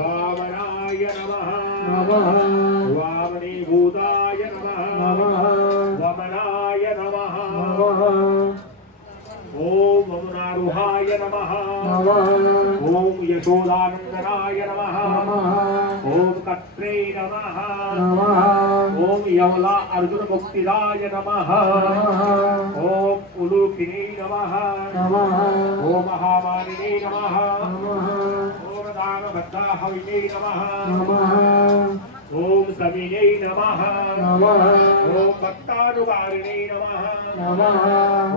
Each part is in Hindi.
वामनाय नमः वामनीभूताय नमः वमनाय नमः ओम वमनारूहाय नमः ओम यशोदानंदनाय नमः ओम कत्रे नमः ओम यमला अर्जुन मुक्तिदाय नमः ओम उलूकिनी नमः ओम महामानिनी नमः ओम दानभद्राहविने नमः ओम सविने नमः ओम भक्तानुवारिणे नमः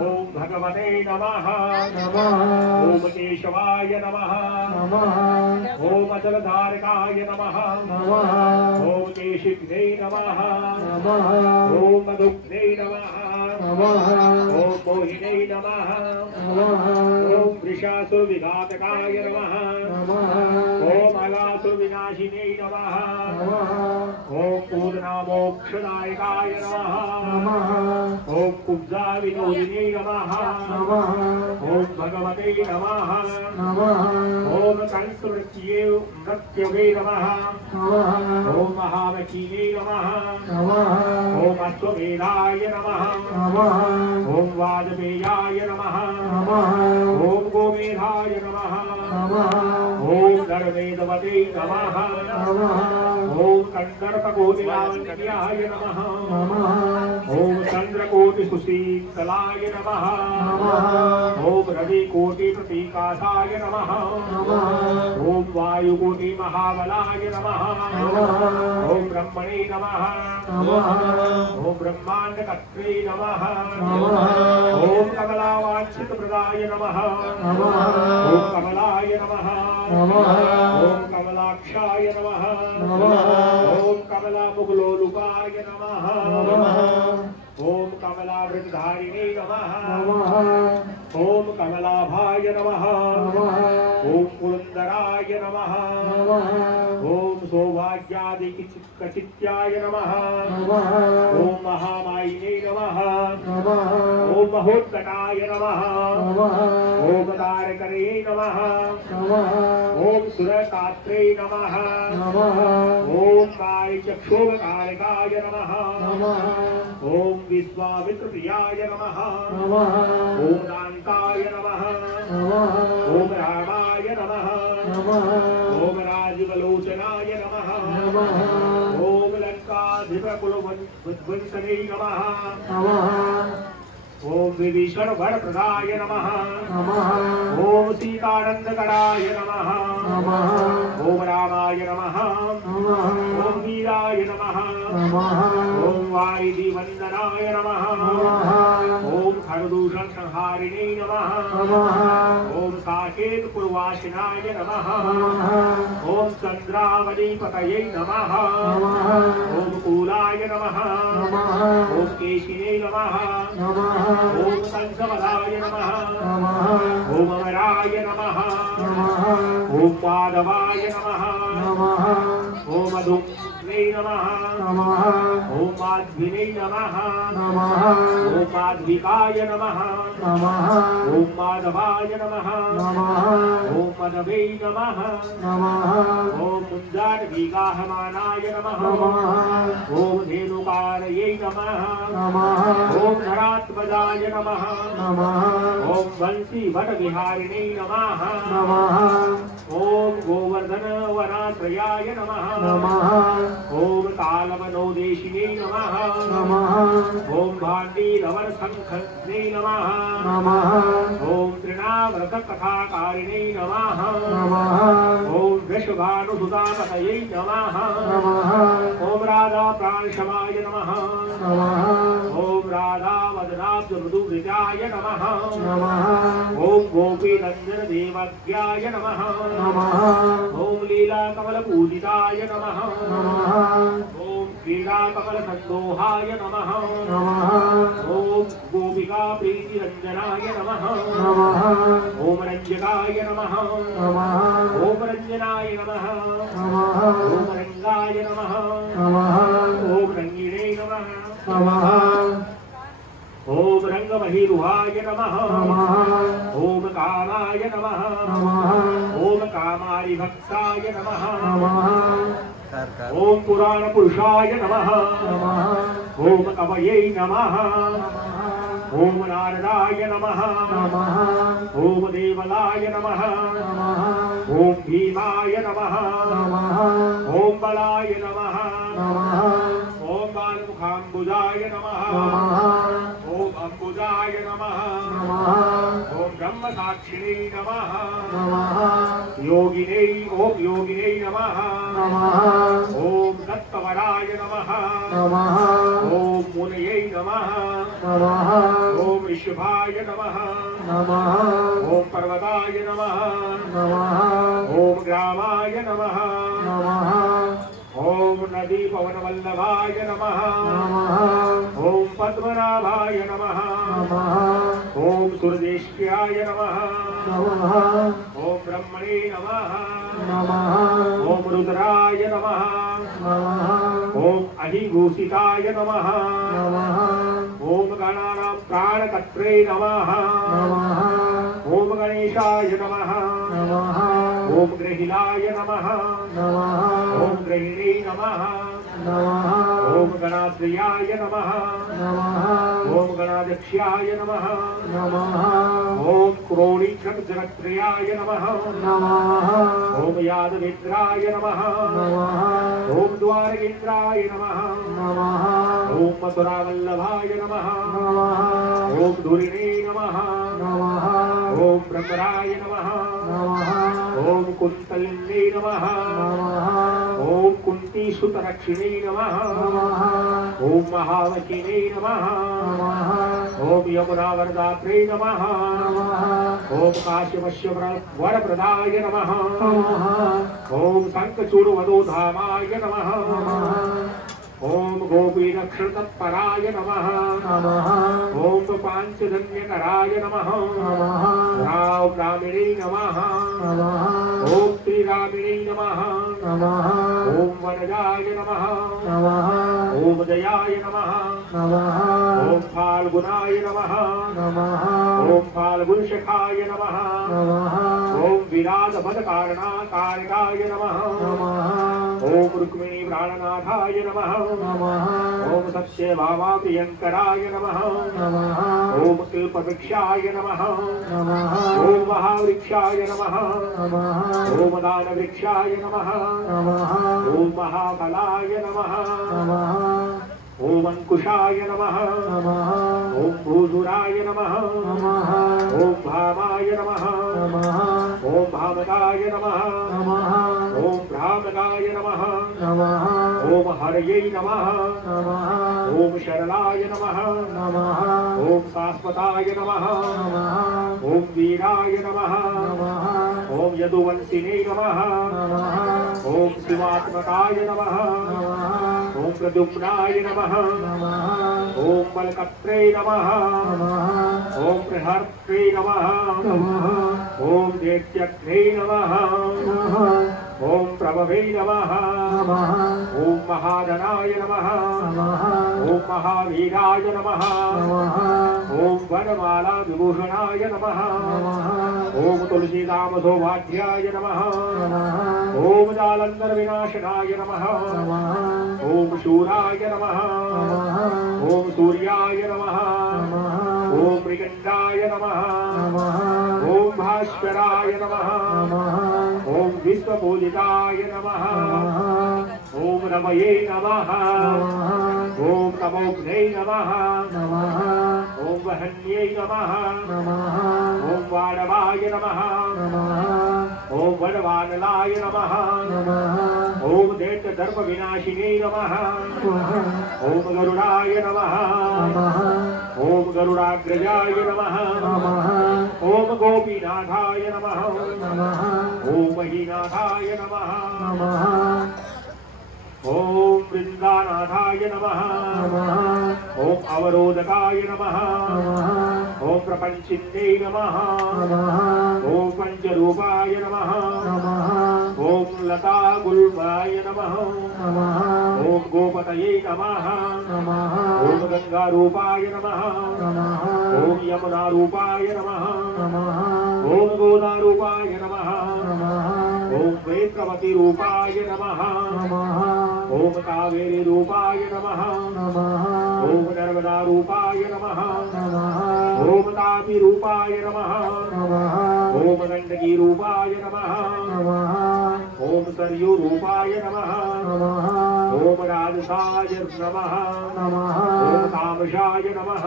ओम भगवते नमः ओम केशवाय नमः ओम अचलधारकाय नमः ओम केशिग्ने नमः ओम मधुग्ने नमः ओम मोहिने नमः ओम वृषासुरविघातकाय नमः ओम अलासुरविनाशिने नमः ओम पूर्णामोक्षदायकाय नमः ओम कुब्जा विनोदिने नमः ओम भगवते नमः ओम कंसवृत्ये नृत्यवे नमः ओम महावचीने नमः ओम अश्वमेधाय नमः ओम वाजपेयाय नमः ओम गोमेधाय नमः ओम नरवेदवते नमः ओम कंदर्पकोटिलावण्याय नमः ओम चंद्रकोटिसुशीतलाय नमः ओम रविकोटिप्रतीकासाय नमः ओम वायुकोटिमहाबलाय नमः ओम ब्रह्मणे नमः ओम ब्रह्मांडकर्त्रे नमः ओम कमलावांछितप्रदाय नमः ओम कमलाय नमः ओम कमलाक्षाय नमः ओम कमलामुगलोलुकाय नमः ओम कमलावृतधारिणे नमः ओम कमलाभाय नमः ओम पुरंदराय नमः ओम सौभाग्यादिकचित्याय नमः ओम महामायिने नमः ओम महोत्कटाय नमः ओम तारकरे नमः ओम सुरकात्रे नमः ओम कायचक्षुभकारकाय नमः ओम विश्वामित्रप्रियाय नमः ओम दान्ताय नमः ओम रामाय नमः ओम राजवलोचनाय नमः ओम लंकाधिपकुलवंशने नमः ओम विभीषण वरप्रदाय नमः ओम सीतानंदकराय नमः ओम रामाय नमः ओम वीराय नमः ओम वारिधिवंदनाय नमः ओम खरदूषण संहारिणे नमः ओम साकेत पूर्वाशिनाय नमः ओम चंद्रावलीपतये नमः ओम कूलाय नमः ओम केशिने नमः ओम संसवदाय नमः ओम अमराय नमः ओम माधवाय नमः ओम मधुग्ने नमः ओम माध्विने नमः ओम माध्विकाय नमः ओम माधवाय नमः ओम मधवे नमः ओम मुञ्जाटवीगाहमानाय नमः ओम धेनुकारये नमः ओम नरात्मजाय नमः ओम बंसी वटविहारिणे नमः ओम गोवर्धन वनात्रयाय नमः ओम कालवनोदेशिने नमः ओम भाण्डीरवर शंखने नमः ओम तृणाव्रत कथाकारिणे नमः ओम वृषभानुसुतापतये नमः ओम राधा प्राणशमाय नमः ओम राधा वदनाब्ज मृदुवृताय नमः ओम गोपीनंदन देवज्ञाय नमः ओम लीलाकमलपूजिताय नमः ओम क्रीडाकमलसन्दोहाय नमः ओम गोपिका प्रीतिरञ्जनाय नमः ओम रञ्जकाय नमः ओम रञ्जनाय नमः ओम रङ्गाय नमः ओम रङ्गिणे नमः ओम रंगमहीरुहाय नमः ओम कामाय नमः ओम कामारिभक्ताय नमः ओम पुराण पुरुषाय नमः ओम कवये नमः ओम नारदाय नमः ओम देवलाय नमः ओम भीमाय नमः ओम बलाय नमः ओम बालमुखाम्बुजाय नमः ओम अम्बुजाय नमः ओम ब्रह्म साक्षिणे नमः योगिने ओम योगिने नमः ओम दत्तवराय नमः ओम मुनये नमः ओम ऋषभाय नमः ओम पर्वताय नमः ओम ग्रामाय नमः ओम नदी पवन वल्लभाय नमः ओम पद्मनाभाय नमः ओम सुरदेश्याय नमः ओम ब्रह्मणे नमः ओम रुद्राय नमः ओम अधिभूषिताय नमः ओम गणानां प्राणकर्त्रे नमः ओम गणेशाय नमः ओम ग्रहिलाय नमः ओम ग्रहिणी नमः ओम गणाश्रयाय नमः ओम गणाध्यक्षाय नमः ओम क्रोडीकृतजनत्रयाय नमः ओम यादवेन्द्राय नमः ओम द्वारकेन्द्राय नमः ओम मथुरावल्लभाय नमः ओम धुरिणे नमः ओम ब्रह्मराय नमः ओम कुंतलिन्ये नमः ओम कुंतीसुतरक्षिणे नमः ओम महावचिने नमः ओम यमुनावरदात्रे नमः ओम काश्यपश्य वरप्रदाय नमः ओम शंखचूड़वधोधामाय नमः ओम गोपीदक्षिणतत्पराय नमः ओम पांचजन्यकराय नमः राम रामिणे नमः ओम श्रीरामिणे नमः ओम वनजाय नमः ओम दयाय नमः ओम फाल्गुनाय नमः ओम फाल्गुनशखाय नमः ओम विराटभदकारणाकारकाय नमः ओम रुक्मिणी प्राणनाथाय नमः ओम सत्यभामाप्रियंकराय नमः ओम कल्पवृक्षाय नमः ओम महावृक्षाय नमः ओम दानवृक्षाय नमः ओम महाबलाय नमः ओम अंकुशाय नमः ओम भूधुराय नमः ओम भामाय नमः ओम भामकाय नमः ओम भ्रामकाय नमः ओम हरये नमः ओम शरणाय नमः ओम शाश्वताय नमः ओम वीराय नमः ओम यदुवंशिने नमः ओम शिवात्मकाय नमः ओम प्रद्युम्नाय नमः ओम बलकर्त्रे नमः ओम प्रहर्त्रे नमः ओम दैत्यग्ने नमः ओम प्रभवे नमः ओम महाधनाय नमः ओम महावीराय नमः ओम वनमाला विभूषणाय नमः ओम तुलसीदाम सौभाग्याय नमः ओम जालंधर विनाशनाय नमः ओम शूराय नमः ओम सूर्याय नमः ओम मृगंडाय नमः ओम भास्कराय नमः ओम विश्वपूजिताय नमः ओम रमये नमः ओम तमोघ्ने नमः ओम वहन्ये नमः ओम वाणवाय नमः ओम वनवानलाय नमः ओम दैत्य धर्म विनाशिने नमः ओम गरुडाय नमः ओम गरुडाग्रजाय नमः ओम गोपीनाथाय नमः ओम महीनाथाय नमः ओम वृंदानाथाय नमः ओम अवरोधकाय नमः ओम प्रपंचिन्ने नमः ओम पंचरूपाय नमः ओम लता गुल्माय नमः ओम गोपतये नमः ओम गंगा रूपाय नमः ओम यमुना रूपाय नमः ओम गोदा रूपाय नमः ओम वेत्रवती रूपाय नमः ओम कावेरी रूपाय नमः ओम नर्मदा रूपाय नमः ओम तापी रूपाय नमः ओम गंडकी रूपाय नमः ओम सरयू रूपाय नमः ओम राजसाय नमः ओम तामशाय नमः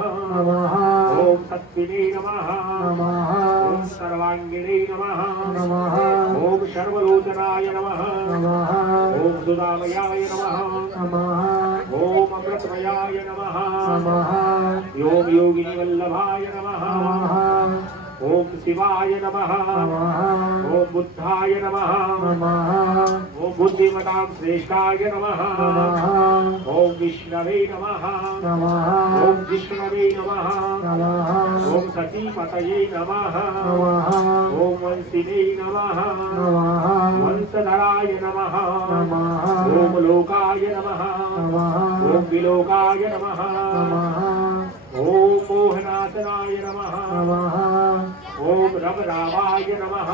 ओम सत्विने नमः ओम सर्वांगिने नमः ओम सर्वलोचनाय नमः ओम सुदामयाय नमः ओम अमृतमयाय नमः ओम योगिनी वल्लभाय नमः ओम शिवाय नमः ओम बुद्धाय नमः ओम बुद्धिमतां श्रेष्ठाय नमः ओम विष्णवे नमः ओम जिष्णवे नमः ओम सतीपतये नमः ओम वंशिने नमः वंशधराय नमः ओम लोकाय नमः ओम विलोकाय नमः ओम मोहनाशनाय नमः ओम रवरावाय नमः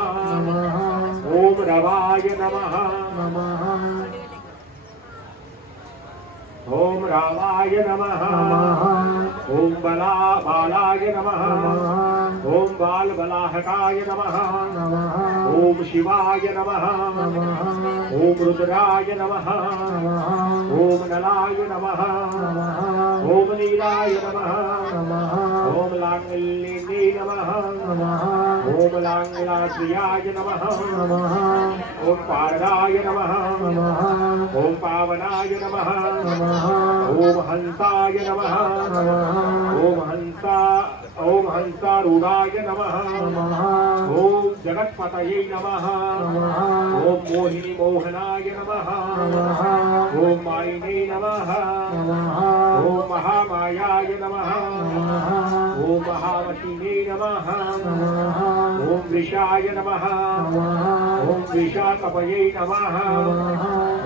ओम रवाय नमः ओम रावाय नमः ओम बालाय नमः ओम बालबलाहकाय नमः ओम शिवाय नमः ओम रुद्राय नमः ओम नलाय नमः ओम नीलाय नमः ओम लांगल्ये नमः ओम लांगलाश्रियाय नमः ओम पारदाय नमः ओम पावनाय नमः ओम हंसाय नमः ओम हंसारूढ़ाय नमः ओम जगत्पतये नमः ओम मोहिनी मोहनाय नमः ओम मायिने नमः ओम महामायाय नमः ओम महावतीने नमः ओम वृषाय नमः ओम वृषाकपये नमः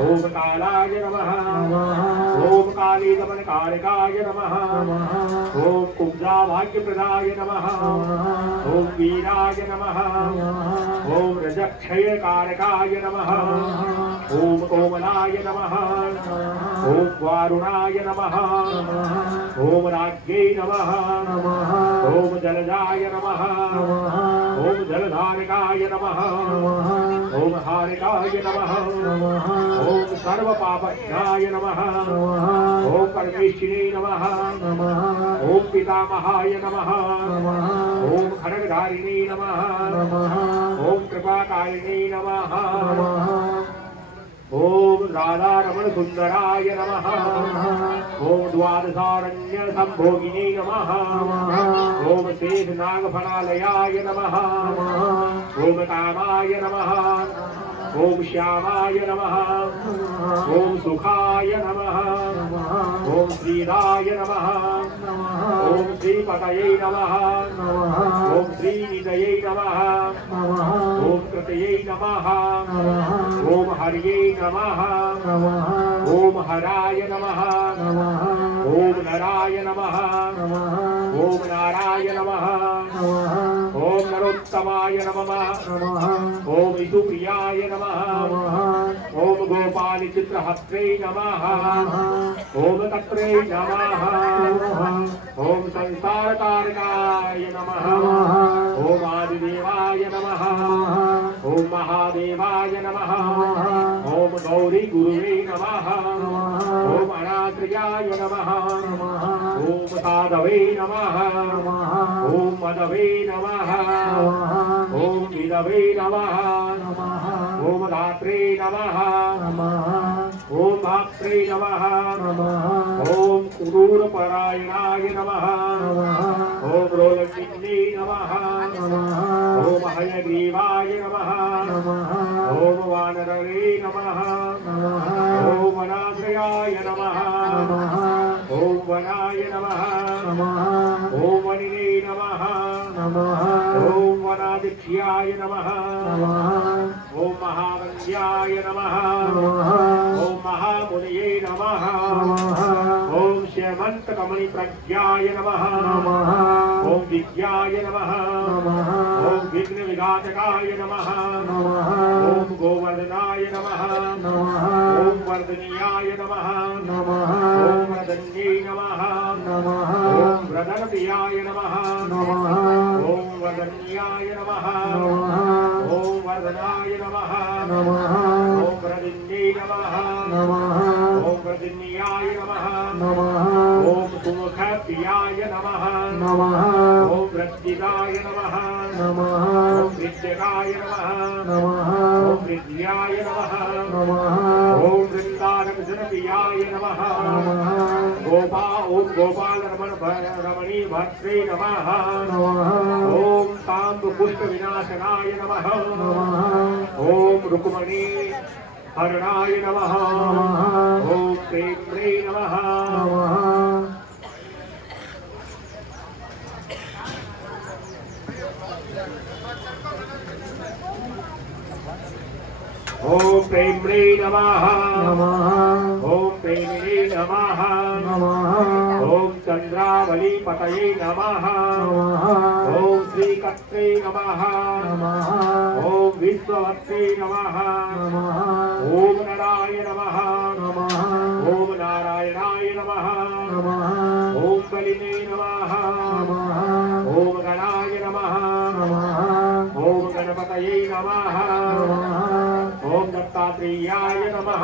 ओम कालाय नमः ओम काली दमन कारकाय नमः ओम कुब्जा भाग्यप्रदाय नमः ओम वीराय नमः ओम रजक्षय कारकाय नमः ओम कोमलाय नमः ओम वारुणाय नमः ओम राज्ञे नमः ओम जलजाय नमः ओम जलधारकाय नमः ओम हारिकाय नमः ओम सर्वपापज्ञाय नमः ओम परमेश्वरी नमः ओम पितामहाय नमः ओम खड्गधारिणे नमः ओम कृपाकारिणे नमः ओम राधारमण सुंदराय नमः ओम द्वादशारण्य संभोगिने नमः ओम शेषनागफलालयाय नमः ओम कामाय नमः ओम श्यामाय नमः ओम सुखाय नमः ओम श्रीदाय नमः ओम श्रीपतये नमः ओम श्रीनिधये नमः ओम कृतये नमः ओम हरये नमः ओम हराय नमः ओम नराय नमः ओम नाराय नमः ओम नरोत्तमाय नमः ओम विष्णुप्रियाय नमः ओम गोपाल चित्रहस्त्रे नमः ओम तत्रे नमः ओम संसारकारकाय नमः ओम आदिदेवाय नमः ओम महादेवाय नमः ओम गौरी गुरुवे नमः ओम अनात्रियाय नमः ओम साधवे नमः ओम मदवे नमः ओम विदवे नमः ओम धात्रे नमः ओम भात्रे नमः ओम कुरूरपरायणाय नमः ओम रोलकिन्ने नमः ओम हयग्रीवाय नमः ओम वानरवे नमः ओम वनाश्रयाय नमः ओम वनाय नमः ओम वनिने नमः ओम वनादिक्ष्याय नमः ओम महावन्द्याय नमः ओम महामुनये नमः ओम श्यमंत कमणि प्रज्ञाय नमः ओम विद्याय नमः ओम विघ्न विघातकाय नमः ओम गोवर्धनाय नमः ओम वर्धनीयाय नमः ओम वर्धन्यै नमः ओम वृदनप्रियाय नमः ओम वर्धन्याय नमः ओम वर्धनाय नमः ओम वृदिन्यै नमः ओम वृदिन्याय नमः ओम सुमुखप्रियाय नमः ओम वृद्धिदाय नमः ओम विद्यकाय नमः ओम विद्याय नमः ओम वृन्दारकजनप्रियाय नमः ओम गोपाल रमणी भद्रे नमः ओम सांब पुष्प विनाशनाय नमः ओम रुक्मणी हरणाय नमः ओम प्रेम्णे नमः ओम प्रेम्णे नमः ओम प्रेमिणे नमः ओम चंद्रावली पतये नमः ओम श्रीकत्रे नमः ओम विश्ववत्रे नमः ओम नराय नमः ओम नारायणाय नमः ओम बलिने नमः ओम गणाय नमः ओम गणपतये नमः ओम दत्तात्रेयाय नमः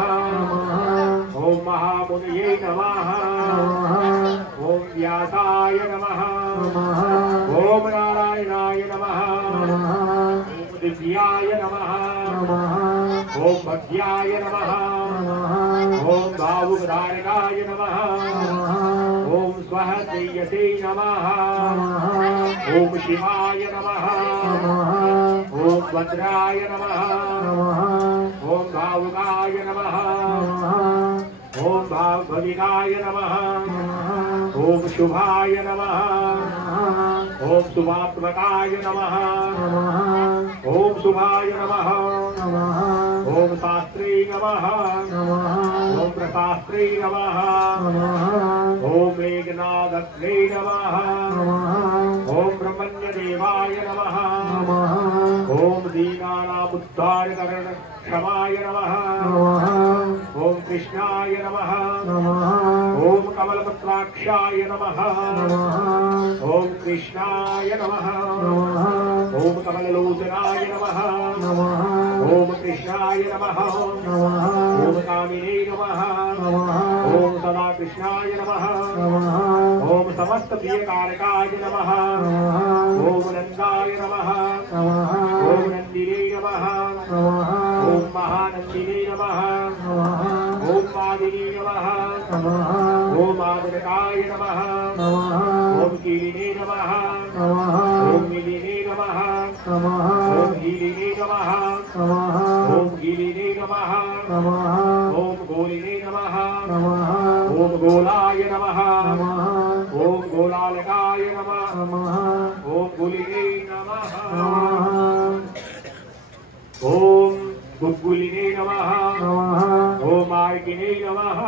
ओम महामुनये नमः ओम व्यासाय नमः ओम नारायणाय नमः ओम दिव्याय नमः ओम भद्याय नमः ओम भावुकधारकाय नमः ओम स्वः श्रेयसे नमः ओम शिवाय नमः ओम भद्राय नमः ओम भावुकाय नमः ओम भावभविकाय नमः ओम शुभाय नमः ओम शुभात्मकाय नमः ओम शुभाय नमः ओम शास्त्रे नमः ओम प्रशास्त्रे नमः ओम मेघनादग्ने नमः ओम ब्रह्मण्यदेवाय नमः ओम दीनानामुद्धारकरण क्षमाय नमः ओम कृष्णाय नमः ओम कमलपत्राक्षाय नमः ओम कृष्णाय नमः ओम कमललोचनाय नमः ओम कृष्णाय नमः ओम कामिने नमः ओम सदा कृष्णाय नमः ओम समस्त प्रियकारकाय नमः ओम नंदाय नमः ओम नंदिने नमः ओम महानंदिने नमः ओम मादिने नमः ओम आदरकाय नमः ओम कीलिने नमः ओम मिलिने नमः ओम हीलिने नमः ओम हीलिने नमः ओम गोलिने नमः ओम गोलाय नमः ओम गोलालकाय नमः ओम गुलिने नमः ओम गुग्गुलिने नमः ओम आर्किने नमः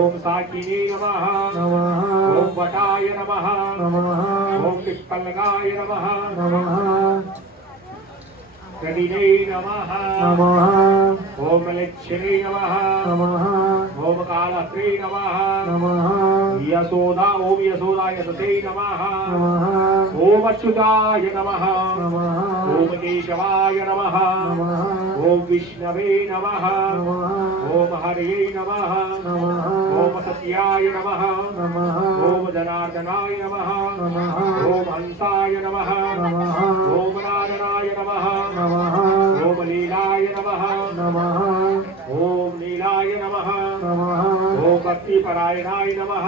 ओम साकिने नमः ओम वटाय नमः ओम पिप्पलकाय नमः कदिने नमः ओम लक्ष्मी नमः ओम कालश्री नमः यशोदा ओम यशोदा यशसे नमः ओम अच्युताय नमः ओम केशवाय नमः ओम विष्णवे नमः ओम हरये नमः ओम सत्याय नमः ओम जनार्दनाय नमः ओम हंसाय नमः ओम नारायणाय नमः ओम लीलाय नमः ओम लीलाय नमः ओम भक्तिपरायणाय नमः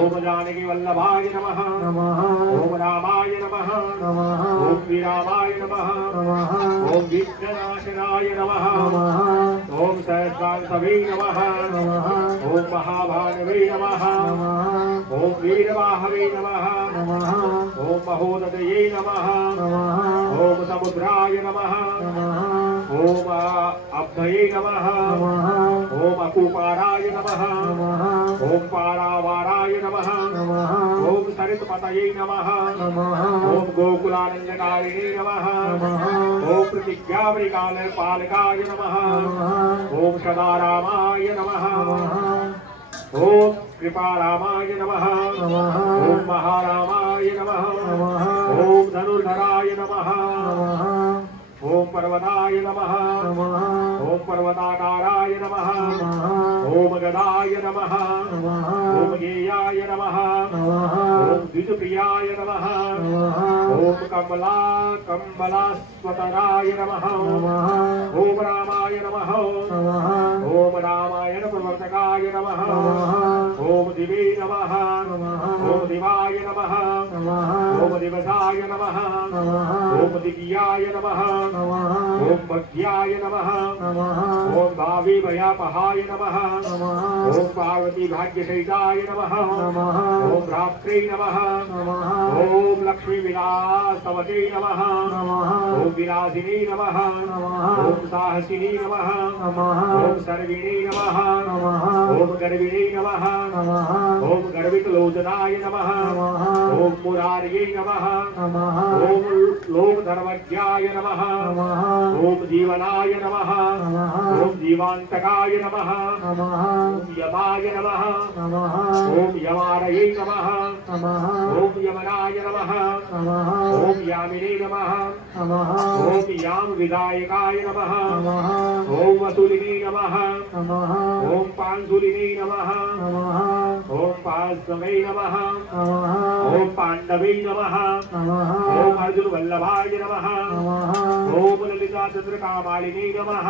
ओम जानकी वल्लभाय नमः ओम रामाय नमः ओम विरामाय नमः ओम विघ्ननाशनाय नमः ओम सहस्रांतवे नमः ओम महाभानवे नमः ओम वीरवाहवे नमः ओम महोदये नमः ओम समुद्राय नमः ओम अभये नमः ओम अकुपाराय नमः ओम पारावाराय नमः ओम सरितपतये नमः ओम गोकुलानंदकारिणे नमः ओम प्रतिज्ञावलिकालपालकाय नमः ओम सदारामाय नमः ओम कृपारामाय नमः ओम महारामाय नमः ओम धनुर्धराय नमः ओम पर्वताय नमः ओम पर्वताकाराय नमः ओम गदाय नमः ओम गेयाय नमः ओम द्विजप्रियाय नमः ओम कमलास्वतराय नमः ओम रामाय नमः ओम रामायण प्रवर्तकाय नमः ओम दिवे नमः ओम दिवाय नमः ओम दिवसाय नमः ओम दिव्याय नमः ओम भक्त्याय नमः ओम भावी भयापहाय नमः ओम पार्वती भाग्यसहिताय नमः ओम भ्रात्रे नमः ओम लक्ष्मी विलासवते नमः ओम विलासिनी नमः ओम साहसिनी नमः ओम सर्विणी नमः ओम गर्विणी नमः ओम गर्वितलोचनाय नमः ओम मुरार्यै नमः ओम लोकधर्मज्ञाय नमः ओम जीवनाय नमः ओम जीवांतकाय नमः ओम यमाय नमः ओम यमारये नमः ओम यमनाय नमः ओम यामिने नमः ओम याम विदायकाय नमः ओम वसुलिनी नमः ओम पांसुलिनी नमः ओम पांसवे नमः ओम पांडवे नमः ओम अर्जुन वल्लभाय नमः ओम ललिता चंद्रकामालिनी नमः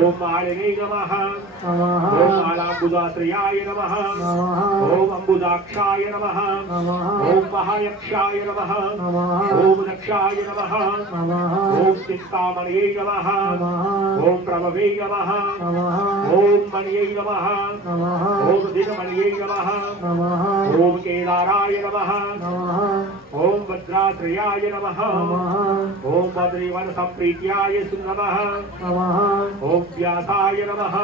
ओम मालिनी नमः ओम मालाम्बुजाश्रयाय नमः ओम अम्बुजाक्षाय नमः ओम महायक्षाय नमः ओम दक्षाय नमः ओम चिंतामणये नमः ओम प्रभवे नमः ओम मणिये नमः ओम दिनमणिये नमः ओम केदाराय नमः ओम भद्राश्रयाय नमः ओम बद्रीवन संप्रीत्याय नमः ओम व्यासाय नमः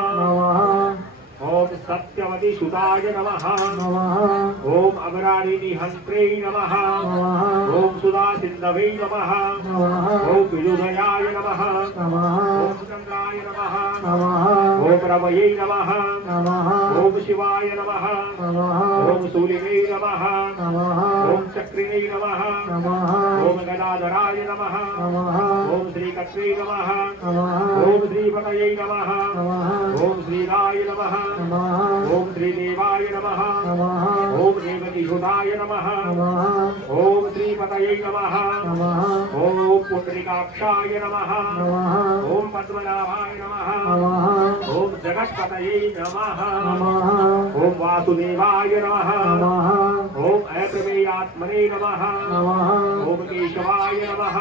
ओम सत्यवती सुताय नमः ओम अमराणी निहंत्रे नमः ओम सुधा सिंधवे नमः ओम विदुधयाय नमः ओम चंद्राय नमः ओम रमये नमः ओम शिवाय नमः ओम शूलिने नमः ओम चक्रिणे नमः ओम गदाधराय नमः ओम श्रीकत्रे नमः ओम श्रीपतये नमः ओम श्रीराय नमः ओम श्रीदेवाय नमः ओम देवकीसुताय नमः ओम श्रीपतये नमः ओम पुंडरीकाक्षाय नमः ओम पद्मनाभाय नमः ओम जगत्पतये नमः ओम वासुदेवाय नमः ओम अप्रमेयात्मने नमः ओम केशवाय नमः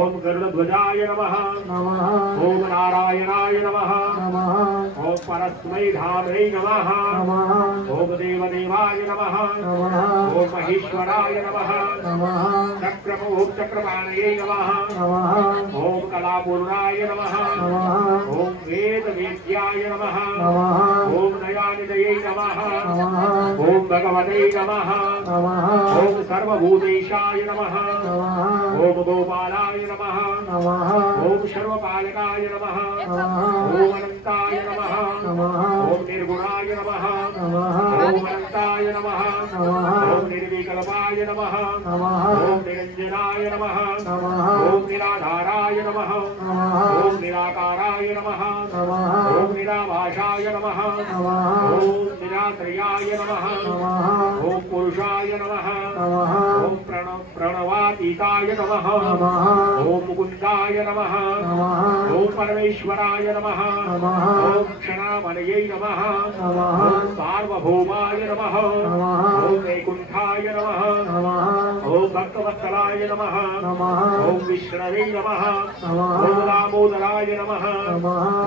ओम गरुड़ध्वजाय नमः ओम नारायणाय नमः ओम परस्मै धामने नमः ओम देवदेवाय नमः ओम महेश्वराय नमः ओम चक्रपाणये नमः ओम कलापूर्णाय नमः ओम वेदवेद्याय नमः ओम दयानिधये नमः ओम भगवते नमः ओम सर्वभूतेशाय नमः ओम गोपालाय नमः ओम सर्वपालकाय नमः ओम अनंताय नमः ओम निर्गुणाय नमः ओम अनंताय नमः ओम निर्विकल्पाय नमः ओम निरंजनाय नमः ओम निराधाराय नमः ओम निराकाराय नमः ओम निराभाषाय नमः ओम निराश्रयाय नमः ओम पुरुषाय नमः ओम प्रणवातीताय नमः ओम मुकुंदाय नमः ओम परमेश्वराय नमः ओम क्षणामणये नमः ओम सार्वभौमाय नमः ओम वैकुंठाय नमः ओम भक्तवत्सलाय नमः ओम विष्णवे नमः ओम दामोदराय नमः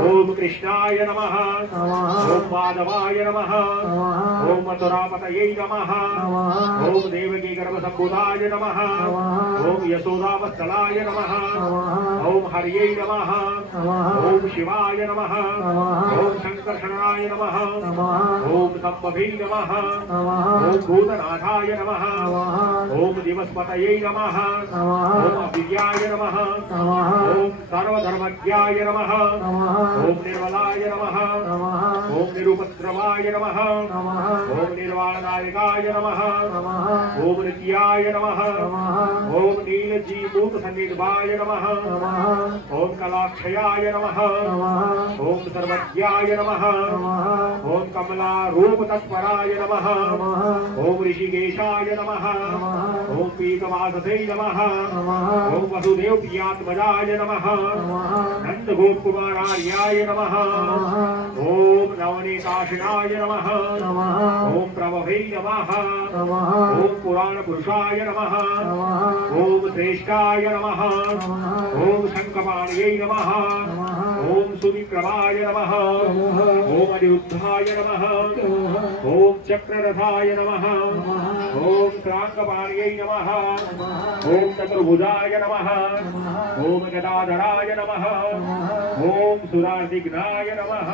ओम कृष्णाय नमः ओम माधवाय नमः ओम मथुरापतये नमः ओम देवकी गर्भसम्भुताय नमः ओम यशोदावत्सलाय नमः ओम हर्ये नमः ओम ओम शिवाय नमः ओम शंकरशनाय नमः ओम संभवे नमः ओम भूतनाथाय नमः ओम दिवस्पतये नमः ओम अभिज्ञाय नमः ओम सर्वधर्मज्ञाय नमः ओम निर्मलाय नमः ओम निरुपद्रवाय नमः ओम निर्वाणनायकाय नमः ओम नित्याय नमः ओम नीलजीभूत सन्निधाय नमः ओम कलाक्षयाय नमः ओम सर्वज्ञाय नमः ओम कमलारूप तत्पराय नमः ओम ऋषिकेशाय नमः ओम पीतवाससे नमः ओम वसुदेव प्रियात्मजाय नमः नंद गोपकुमारार्याय नमः ओम नवनीताशिनाय नमः ओम प्रभवे नमः ओम पुराण पुरुषाय नमः ओम श्रेष्ठाय नमः ओम शंखपाणये नमः ओम सुविक्रमाय नमः ओम अनिरुद्धाय नमः ओम चक्ररथाय नमः ओम श्रांकपाणये नमः ओम चतुर्भुजाय नमः ओम गदाधराय नमः ओम सुरार्दिघ्नाय नमः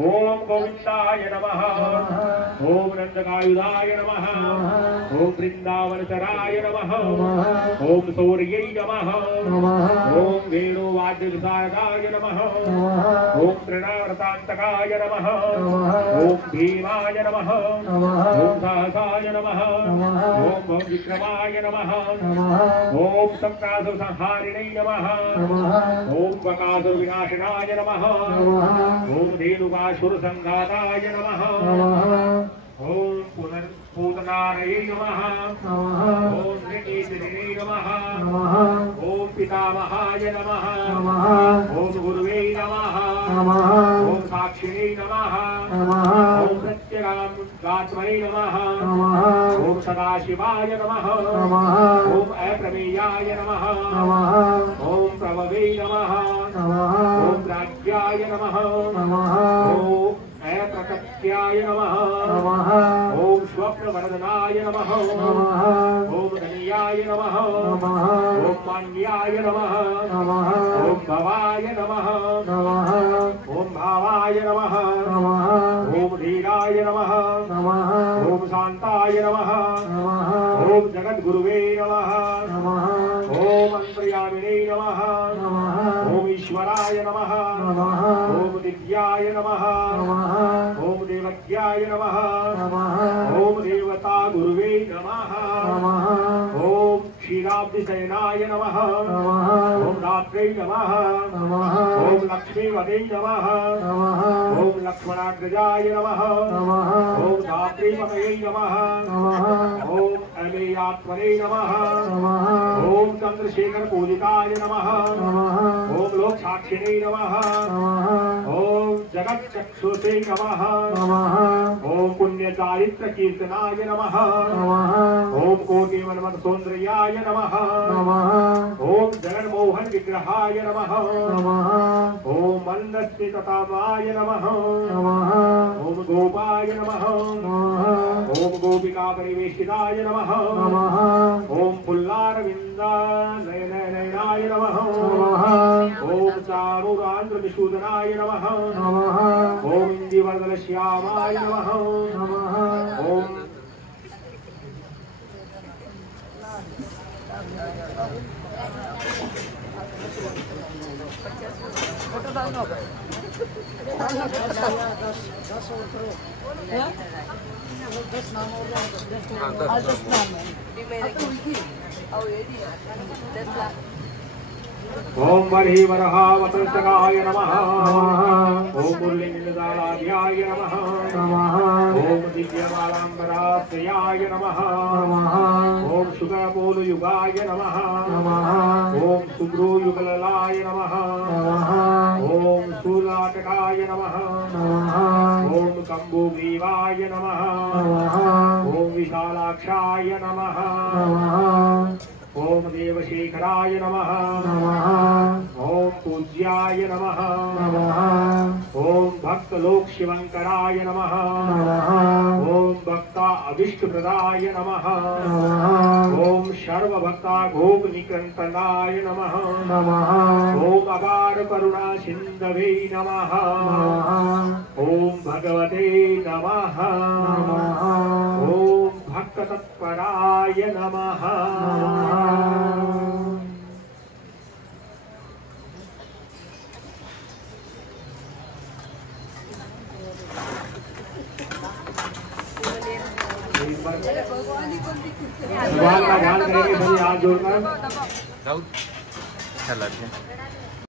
ओम गोविंदाय नमः ओम नंदकायुधाय नमः ओम वृंदावनचराय नमः ओम सौर्यै नमः ओम वेणुवाद्यविशारदाय नमः ओम तृणाव्रतान्तकाय नमः ओम भीमाय नमः ओम सहसाय नमः ओम विक्रमाय नमः ओम संहारिणे नमः ओम बकासुरविनाशनाय नमः ओम धेनुकासुरसंघाताय नमः ओम पुनर्पूतनारये नमः ओम ऋषिरिणे नमः ओम पितामहाय नमः ओम गुरुवे नमः ओम साक्षिणे नमः ओम सत्यगात्मने नमः ओम सदाशिवाय नमः ओम अप्रमेयाय नमः ओम प्रभवे नमः ओम प्राज्ञाय नमः ओम अप्रकट्याय नमः ओम स्वप्नवरदनाय नमः ओम धन्याय नमः ओम मान्याय नमः ओम भवाय नमः ओम भावाय नमः ओम धीराय नमः ओम शांताय नमः ओम जगद्गुरुवे नमः ओम अंतर्यामिने नमः ओम ईश्वराय नमः ओम दिव्याय नमः ओम देवज्ञाय नमः ओम देवता गुरुवे नमः ओम क्षीराब्धिशयनाय नमः ओम रात्रे नमः ओम लक्ष्मीवदे नमः ओम लक्ष्मणाग्रजाय नमः ओम धात्रीपतये नमः ओम अमेयात्मने नमः ओम चंद्रशेखर पूजिताय नमः ओम लोकसाक्षिणे नमः ओम जगच्चक्षुषे नमः ओम पुण्यचारित्र कीर्तनाय नमः ओम कोटिमन्मथ सौंदर्याय नमः ओम जगन्मोहन विग्रहाय नमः ओम मंदस्मिततामाय नमः ओम गोपाय नमः ओम गोपिका परिवेशिताय नमः ओम पुल्लारविंदा नयनाय नमः ओम चारुरांध्र विशूदनाय नमः ओम इंदिवर्दन श्यामाय नमः ओम ओम बर्हि वरहावतंसकाय नमः ओम मुरलीन्द्रदालाध्याय नमः ओम दिव्यमालाम्बराश्रयाय नमः ओम शुकपोलयुगाय नमः ओम सुब्रूयुगललाय नमः ओम शूलाटकाय नमः ओम कम्बुग्रीवाय नमः ओम विशालाक्षाय नमः ओम देवशेखराय नमः ओम पूज्याय नमः ओम भक्तलोक शिवंकराय नमः ओम भक्ता अभिष्टप्रदाय नमः ओम सर्वभक्ता गोप निकंतनाय नमः ओम अपार करुणा सिंधवे नमः ओम भगवते नमः ओम भक्त तत्पराय नमः भगवान का ध्यान करेंगे सभी हाथ जोड़कर। अच्छा लगे।